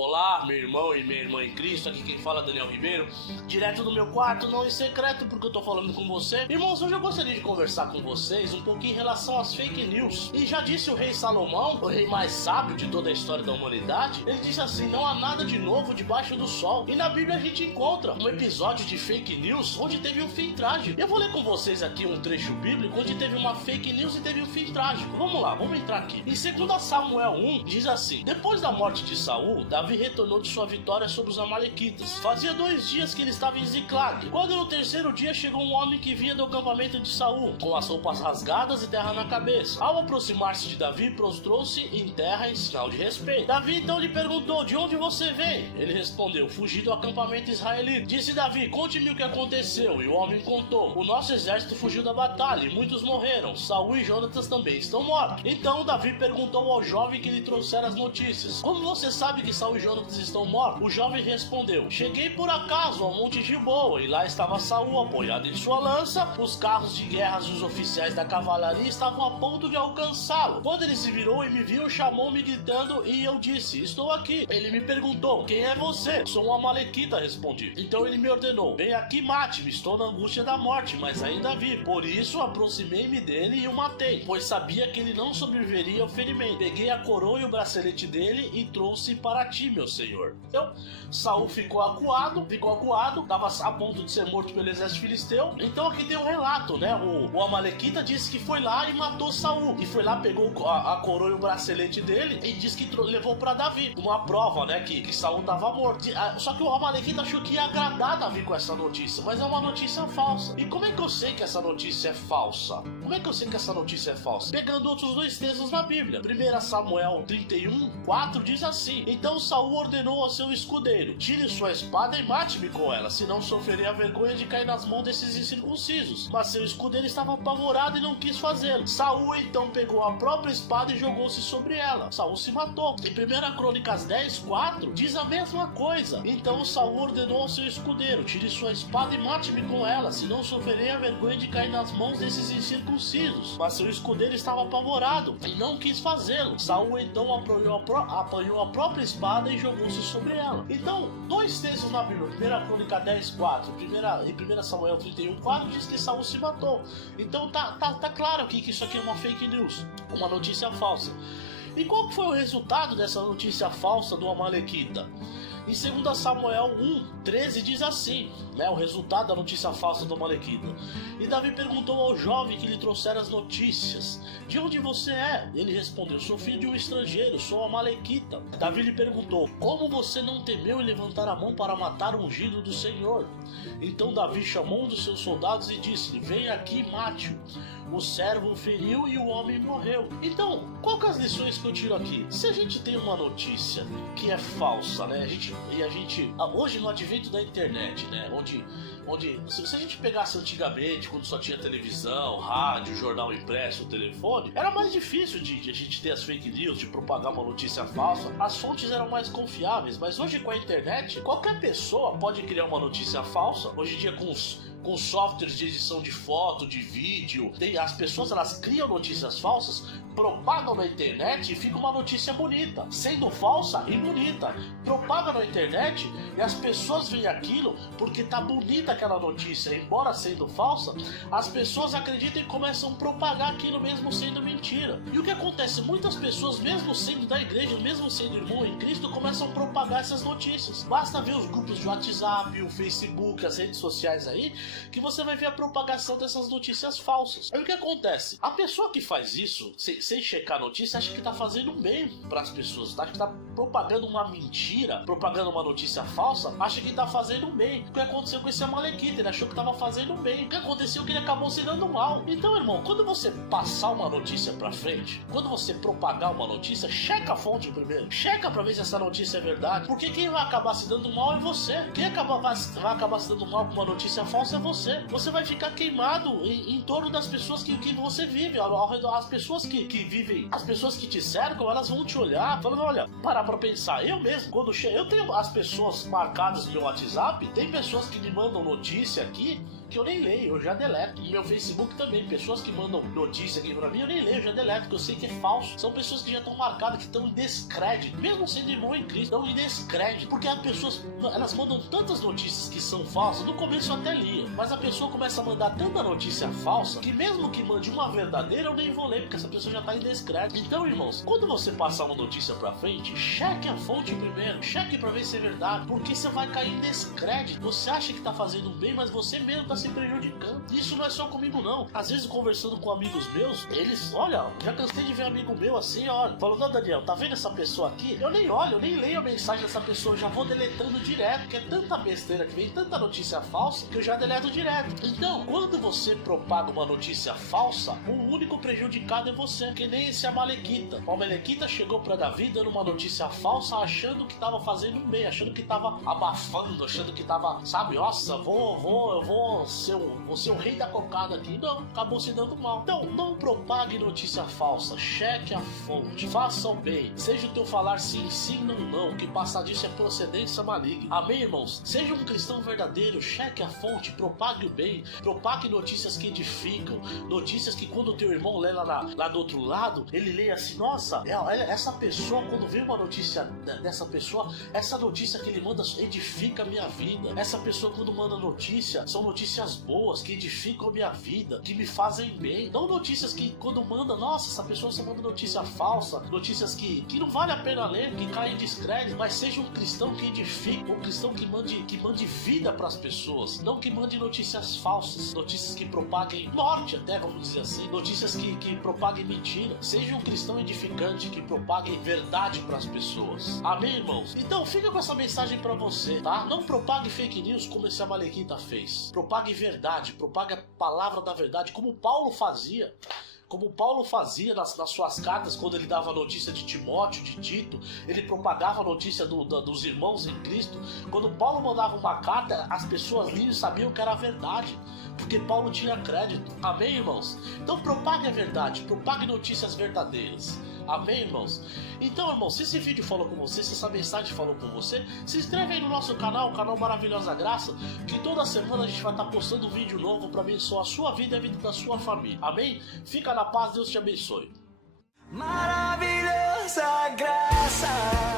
Olá, meu irmão e minha irmã em Cristo, aqui quem fala é Daniel Ribeiro, direto do meu quarto, não em secreto, porque eu tô falando com você. Irmãos, hoje eu gostaria de conversar com vocês um pouquinho em relação às fake news. E já disse o rei Salomão, o rei mais sábio de toda a história da humanidade, ele disse assim: não há nada de novo debaixo do sol. E na Bíblia a gente encontra um episódio de fake news onde teve um fim trágico. Eu vou ler com vocês aqui um trecho bíblico onde teve uma fake news e teve um fim trágico. Vamos lá, vamos entrar aqui. Em 2 Samuel 1, diz assim: depois da morte de Saul, Davi retornou de sua vitória sobre os amalequitas. Fazia 2 dias que ele estava em Ziclag, quando no terceiro dia chegou um homem que vinha do acampamento de Saul, com as roupas rasgadas e terra na cabeça. Ao aproximar-se de Davi, prostrou-se em terra em sinal de respeito. Davi então lhe perguntou: de onde você vem? Ele respondeu: fugi do acampamento israelita. Disse Davi: conte-me o que aconteceu. E o homem contou: o nosso exército fugiu da batalha e muitos morreram. Saul e Jonatas também estão mortos. Então Davi perguntou ao jovem que lhe trouxera as notícias: como você sabe que Saul e Jonatas estão mortos? O jovem respondeu: cheguei por acaso ao Monte Gilboa, e lá estava Saul apoiado em sua lança. Os carros de guerra e os oficiais da cavalaria estavam a ponto de alcançá-lo. Quando ele se virou e me viu, chamou-me gritando, e eu disse: estou aqui. Ele me perguntou: quem é você? Sou um amalequita, respondi. Então ele me ordenou: vem aqui, mate-me, estou na angústia da morte, mas ainda vivo. Por isso aproximei-me dele e o matei, pois sabia que ele não sobreviveria ao ferimento. Peguei a coroa e o bracelete dele e trouxe para ti, meu senhor. Então Saul ficou acuado, estava a ponto de ser morto pelo exército filisteu. Então aqui tem um relato, né? O amalequita disse que foi lá e matou Saul, e foi lá, pegou a coroa e o bracelete dele e disse que levou para Davi, uma prova, né, que Saul estava morto. Só que o amalequita achou que ia agradar Davi com essa notícia, mas é uma notícia falsa. E como é que eu sei que essa notícia é falsa? Como é que eu sei que essa notícia é falsa? Pegando outros 2 textos na Bíblia. 1 Samuel 31:4 diz assim: então Saul ordenou ao seu escudeiro: tire sua espada e mate-me com ela, senão sofrerei a vergonha de cair nas mãos desses incircuncisos. Mas seu escudeiro estava apavorado e não quis fazê-lo. Saul então pegou a própria espada e jogou-se sobre ela. Saul se matou. Em 1 Crônicas 10:4 diz a mesma coisa. Então Saul ordenou ao seu escudeiro: tire sua espada e mate-me com ela, senão sofrerei a vergonha de cair nas mãos desses incircuncisos. Mas seu escudeiro estava apavorado e não quis fazê-lo. Saul então apanhou a própria espada e jogou-se sobre ela. Então, 2 textos na Bíblia, 1 Crônica 10:4 e 1 Samuel 31:4 diz que Saul se matou. Então tá claro aqui que isso aqui é uma fake news, uma notícia falsa. E qual foi o resultado dessa notícia falsa do amalequita? Em 2 Samuel 1:13 diz assim, né, o resultado da notícia falsa do amalequita. E Davi perguntou ao jovem que lhe trouxera as notícias: de onde você é? Ele respondeu: sou filho de um estrangeiro, sou amalequita. Davi lhe perguntou: como você não temeu em levantar a mão para matar o ungido do Senhor? Então Davi chamou um dos seus soldados e disse-lhe: vem aqui e mate-o. O servo o feriu e o homem morreu. Então, qual que é as lições que eu tiro aqui? Se a gente tem uma notícia que é falsa, né? Hoje no advento da internet, né? Onde se a gente pegasse antigamente, quando só tinha televisão, rádio, jornal impresso, telefone, era mais difícil de a gente ter as fake news, de propagar uma notícia falsa. As fontes eram mais confiáveis, mas hoje com a internet, qualquer pessoa pode criar uma notícia falsa. Hoje em dia com softwares de edição de foto, de vídeo, as pessoas elas criam notícias falsas, propagam na internet e fica uma notícia bonita, sendo falsa e bonita. Propaga na internet e as pessoas veem aquilo porque tá bonita aquela notícia, embora sendo falsa, as pessoas acreditam e começam a propagar aquilo mesmo sendo mentira. E o que acontece? Muitas pessoas, mesmo sendo da igreja, mesmo sendo irmão em Cristo, começam a propagar essas notícias. Basta ver os grupos de WhatsApp, o Facebook, as redes sociais aí, que você vai ver a propagação dessas notícias falsas. Aí o que acontece? A pessoa que faz isso, sem checar a notícia, acha que tá fazendo bem para as pessoas, acha que tá propagando uma mentira, propagando uma notícia falsa, acha que tá fazendo bem. O que aconteceu com esse amalequita? Ele achou que tava fazendo bem. O que aconteceu é que ele acabou se dando mal. Então, irmão, quando você passar uma notícia pra frente, quando você propagar uma notícia, checa a fonte primeiro. Checa pra ver se essa notícia é verdade. Porque quem vai acabar se dando mal é você. Quem vai acabar se dando mal com uma notícia falsa é você. Você vai ficar queimado em torno das pessoas que você vive, ao redor. As pessoas que vivem, as pessoas que te cercam, elas vão te olhar falando: olha, parar pra pensar. Eu mesmo, eu tenho as pessoas marcadas no meu WhatsApp, tem pessoas que me mandam notícia aqui que eu nem leio, eu já deleto. E meu Facebook também, pessoas que mandam notícia aqui pra mim, eu nem leio, eu já deleto, porque eu sei que é falso. São pessoas que já estão marcadas, que estão em descrédito, mesmo sendo irmão em Cristo, estão em descrédito, porque as pessoas, elas mandam tantas notícias que são falsas. No começo eu até lia, mas a pessoa começa a mandar tanta notícia falsa, que mesmo que mande uma verdadeira, eu nem vou ler, porque essa pessoa já tá em descrédito. Então, irmãos, quando você passar uma notícia pra frente, cheque a fonte primeiro, cheque pra ver se é verdade, porque você vai cair em descrédito. Você acha que tá fazendo bem, mas você mesmo tá se prejudicando. Isso não é só comigo não. Às vezes conversando com amigos meus, eles, olha, já cansei de ver amigo meu assim, olha, falou, não, Daniel, tá vendo essa pessoa aqui? Eu nem olho, eu nem leio a mensagem dessa pessoa, eu já vou deletando direto, porque é tanta besteira que vem, tanta notícia falsa, que eu já deleto direto. Então, quando você propaga uma notícia falsa, o único prejudicado é você, que nem esse Amalequita. O Amalequita chegou pra Davi dando uma notícia falsa, achando que tava fazendo bem, achando que tava abafando, achando que tava, sabe, nossa, eu vou ser o rei da cocada aqui. Não, acabou se dando mal. Então, não propague notícia falsa, cheque a fonte, faça o bem, seja o teu falar sim, sim, não, não, que passar disso é procedência maligna. Amém, irmãos? Seja um cristão verdadeiro, cheque a fonte, propague o bem, propague notícias que edificam, notícias que quando o teu irmão lê lá do outro lado, ele lê assim, nossa, essa pessoa, quando vê uma notícia dessa pessoa, essa notícia que ele manda edifica a minha vida. Essa pessoa quando manda notícia, são notícias boas, que edificam a minha vida, que me fazem bem. Não notícias que quando manda, nossa, essa pessoa só manda notícia falsa, notícias que não vale a pena ler, que caem em descrédito, mas seja um cristão que edifica, um cristão que mande vida para as pessoas, não que mande notícias falsas, notícias que propaguem morte até, vamos dizer assim, notícias que propaguem mentira. Seja um cristão edificante, que propague verdade para as pessoas. Amém, irmãos? Então fica com essa mensagem para você, tá? Não propague fake news como esse Amalequita fez. Propague verdade, propague a palavra da verdade, como Paulo fazia. Como Paulo fazia nas suas cartas, quando ele dava notícia de Timóteo, de Tito, ele propagava a notícia dos irmãos em Cristo. Quando Paulo mandava uma carta, as pessoas liam e sabiam que era verdade, porque Paulo tinha crédito. Amém, irmãos? Então propague a verdade, propague notícias verdadeiras. Amém, irmãos? Então, irmãos, se esse vídeo falou com você, se essa mensagem falou com você, se inscreve aí no nosso canal, o canal Maravilhosa Graça, que toda semana a gente vai estar postando um vídeo novo para abençoar a sua vida e a vida da sua família. Amém? Fica na paz, Deus te abençoe. Maravilhosa Graça.